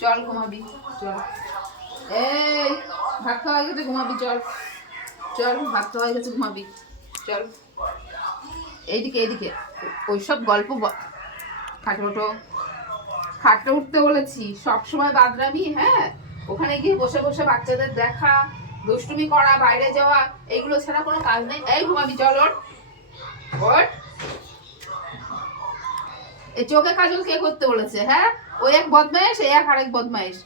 চল ঘুমাবি, চল। এই, ভাত খাওয়া গেছে, ঘুমাবি, চল। চল, ভাত খাওয়া গেছে, ঘুমাবি, চল। এইদিকে এইদিকে। ওইসব গল্প খাটে ওঠো। খাটে উঠতে বলেছি সবসময় বাদরামি হ্যাঁ? ওখানে গিয়ে বসে বসে বাচ্চাদের দেখা, দুষ্টুমি করা, বাইরে যাওয়া, এইগুলো ছাড়া কোনো কাজ নেই। এই, ঘুমাবি, চল ওর ওঠ। এই, চোখে কাজল কে করতে বলেছে হ্যাঁ? ওই এক বদমাইশ এই এক আরেক বদমাইশ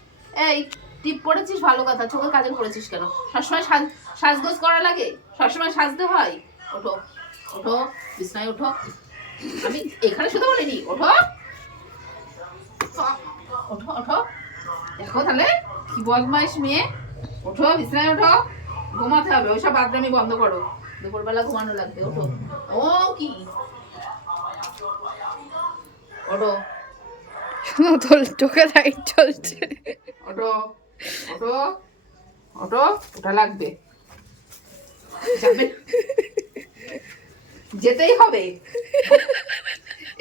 এই টিপ পড়েছিস ভালো কথা চোখে কাজল করেছিস কেন? সবসময় সাজ, সাজগোজ করা লাগে? সবসময় সাজতে হয়? ওঠো ওঠো, বিছনায় ওঠো। আমি এখানে শুধু বলিনি, ওঠো। ওঠো ওঠো। দেখো তাহলে, কি বদমাইশ মেয়ে। ওঠো, বিছনায় ওঠো। ঘুমাতে হবে, ওইসব বাদরামি বন্ধ করো। দুপুরবেলা ঘুমানো লাগবে, ওঠো। ও কি? ওঠো। তোর চোখে লাইট চলছে। ওঠো ওঠো ওঠো ওটা লাগবে। যেতেই হবে।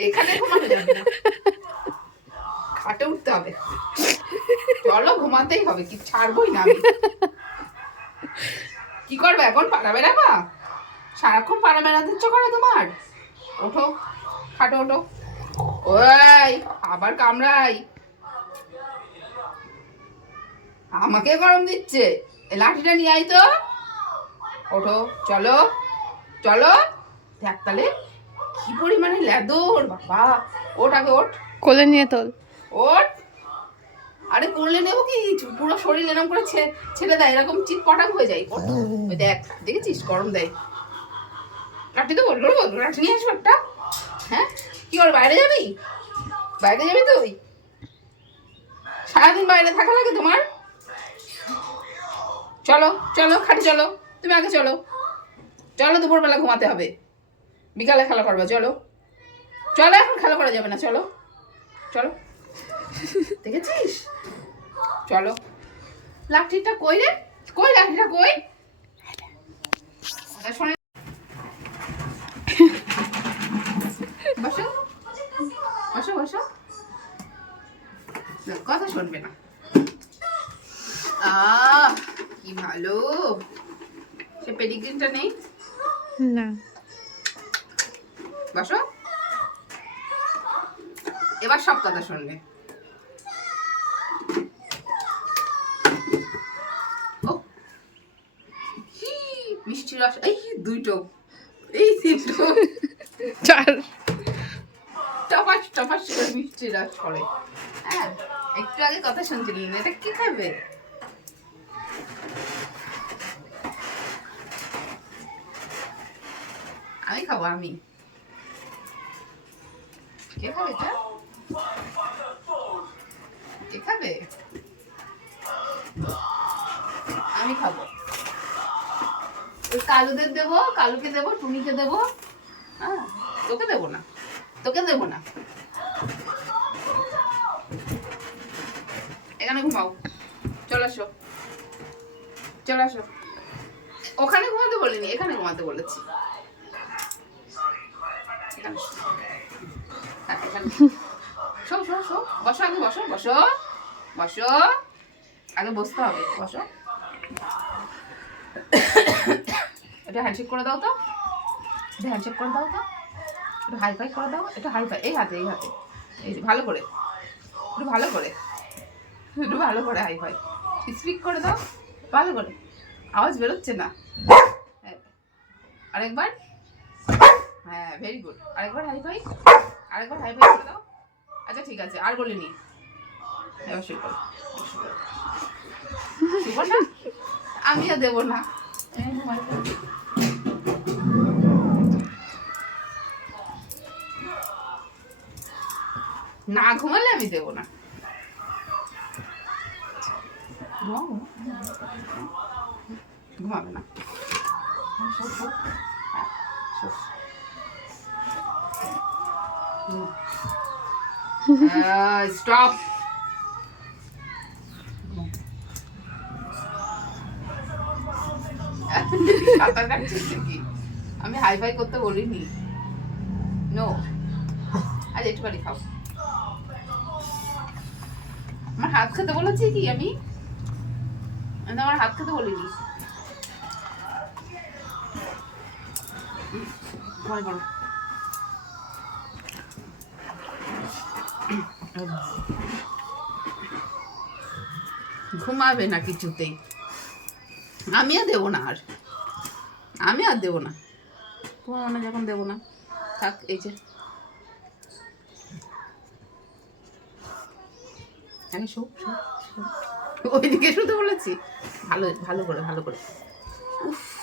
এখানে ঘুমানো যাবে খাটে উঠতে হবে। চলো, ঘুমাতেই হবে। কি ছাড়বই না আমি। কি করবে এখন? পাড়া বেড়াবা? সারাক্ষণ পাড়া বেড়াতে ইচ্ছা করে তোমার? ওঠো, খাটো ওঠো। ওই আবার কামড়াই। আমাকে গরম দিচ্ছে। লাঠিটা নিয়ে আই তো। ওঠো চলো চলো। দেখ তাহলে কি পরিমাণে লেদর বাবা। ওট আগে ওঠ। কোলে নিয়ে তোল। ওঠ। আরে করলে নেব কি? পুরো শরীর এরকম করে ছেড়ে দেয়। এরকম চিৎ পটাক হয়ে যায়। ওই দেখ দেখেছিস? গরম দেয়। লাঠি তো বলল লাঠি নিয়ে আসব একটা? হ্যাঁ? কি ওর বাইরে যাবি? বাইরে যাবি তুই? সারাদিন বাইরে থাকা লাগে তোমার? চলো চলো, খাটে চলো, তুমি আগে চলো। চলো, দুপুরবেলা ঘুমাতে হবে। বিকালে খেলা করবা, চলো। চলো, এখন খেলা করা যাবে না, চলো। চলো। দেখেছিস? চলো। লাঠিটা কই রে? কই লাঠিটা কই? শোনে বসো বসো বসো না, কথা শুনবে না। আহ কি ভালো। সে পেডিগ্রিনটা নেই? না। বসো। এবার সব কথা শুনবে। মিষ্টি রস এই দুইটো এই তিনটো চার। টপাস টপাস করে মিষ্টি রস করে। হ্যাঁ। একটু আগে কথা শুনছিলেন এটা কি খাবে? আমি খাব, আমি। কে খাবে এটা? কে খাবে? আমি খাব। ওই কালুদের দেবো, কালুকে দেবো, টুনিকে দেবো হ্যাঁ? তোকে দেবো না, তোকে দেবো না। এখানে ঘুমাও। চলে আসো। চলে আসো। ওখানে ঘুমাতে বলিনি এখানে ঘুমাতে বলেছি। হ্যাঁ, শো। Show show. বসো আগে বসো বসো। বসো। বসতে হবে বসো। এটা হ্যান্ডশেক করে দাও তো। হ্যান্ডশেক করে দাও তো। একটু হাই ফাই করে দাও। একটু হাই ফাই এই হাতে এই হাতে। এই ভালো করে। একটু ভালো করে। একটু ভালো করে হাই ফাই। স্পিক করে দাও, ভালো করে। আওয়াজ বেরোচ্ছে না। হ্যাঁ। আরেকবার। হ্যাঁ ভেরি গুড আরেকবার হাই ফাই। আরেকবার হাই ফাই করে দাও। আচ্ছা ঠিক আছে। আর বলিনি। এবার শুরু করো। না? আমি আর দেবো না। না ঘুমালে আমি দেবো না ঘুমাও, ঘুমাও। ঘুমাবে না কাটছিস নাকি আমি হাই ফাই করতে বলিনি। নো আজ একটুখানি খাও। আমার হাত খেতে বলেছি কি আমি? আমি আমার হাত খেতে ভয় করো ঘুমাবে না কিছুতেই। আমি আর দেবো না আর। আমি আর দেবো না। তোমার মনে যখন দেবো না। থাক, এই যে। শো। ওইদিকে শুধু বলেছি। ভালো ভালো করে ভালো করে। উফ।